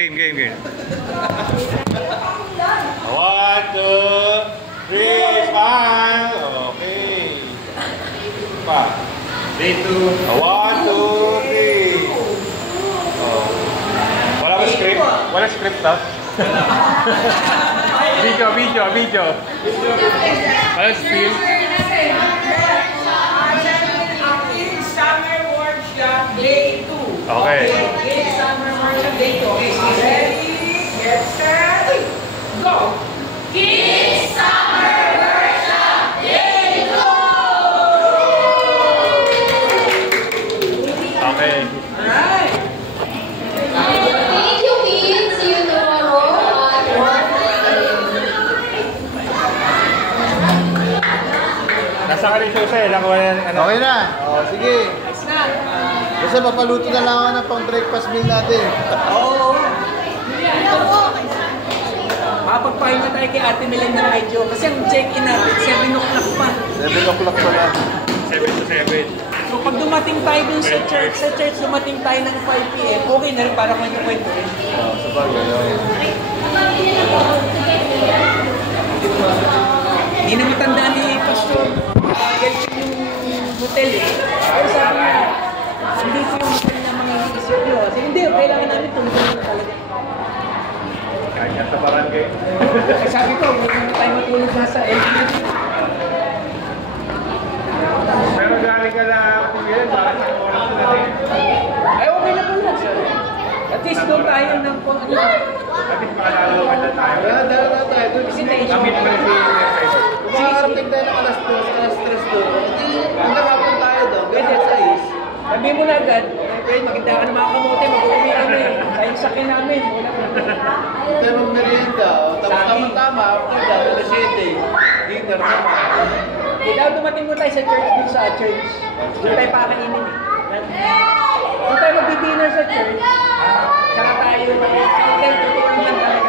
game, game, game. 1, 2, 3, smile. Okay. Pa. 3, 2. 1, 2, 3. Oh. Wala ba script? Wala script, ha? Video. Wala script. Summer Workshop Day 2. Okay. Summer Workshop Day 2. Okay, ready? Get set. Go! Kids Summer Workshop Day 2! Okay. Alright. Thank you, kids. See you tomorrow at 1 Nasa ka rin Jose, nakuha na ano? Okay na. O, sige. Kasi papaluto na lang ako ng pang-breakfast meal natin. Oo. Mapagpahinga tayo kay Ate Melinda medyo. Kasi ang check-in natin, 7 o'clock pa. 7 o'clock pa na. 7 to 7. So pag dumating tayo dun sa church, dumating tayo ng 5 p.m., okay na rin para kwento-kwento rin. O, sabagay. Hindi na matandaan ni Pastor. Ganito yung hotel eh. Pero sabi niya, hindi po yung hotel na mga isip nyo. Kasi hindi, kailangan namin tulugan na talaga. Kanya sa barangay. Kasi sabi ko, huwag na tayo matulog na sa LPG. Pero galing ka na pagyan, baka sa oras na rin. Ay, okay na po yan. At least doon tayo ng kung ano. At least makalalaman na tayo. Dala na tayo doon. Visitation. Kami naman Kung makakarating tayo ng alas 2, alas 3 doon, hindi, hanggang hapon tayo doon. Ganyan sa is. Sabi mo na agad, okay, maganda ka na mga kamote, mag-uwi kami. Tayong sakin namin. Wala po. Tayo mag-merienda. Tapos tama-tama, after that, alas 7. Dinner naman. Kailangan dumating mo tayo sa church dun sa church. Doon tayo pakainin eh. Doon tayo mag-dinner sa church. Tsaka tayo, sa hotel, tutulong lang tayo.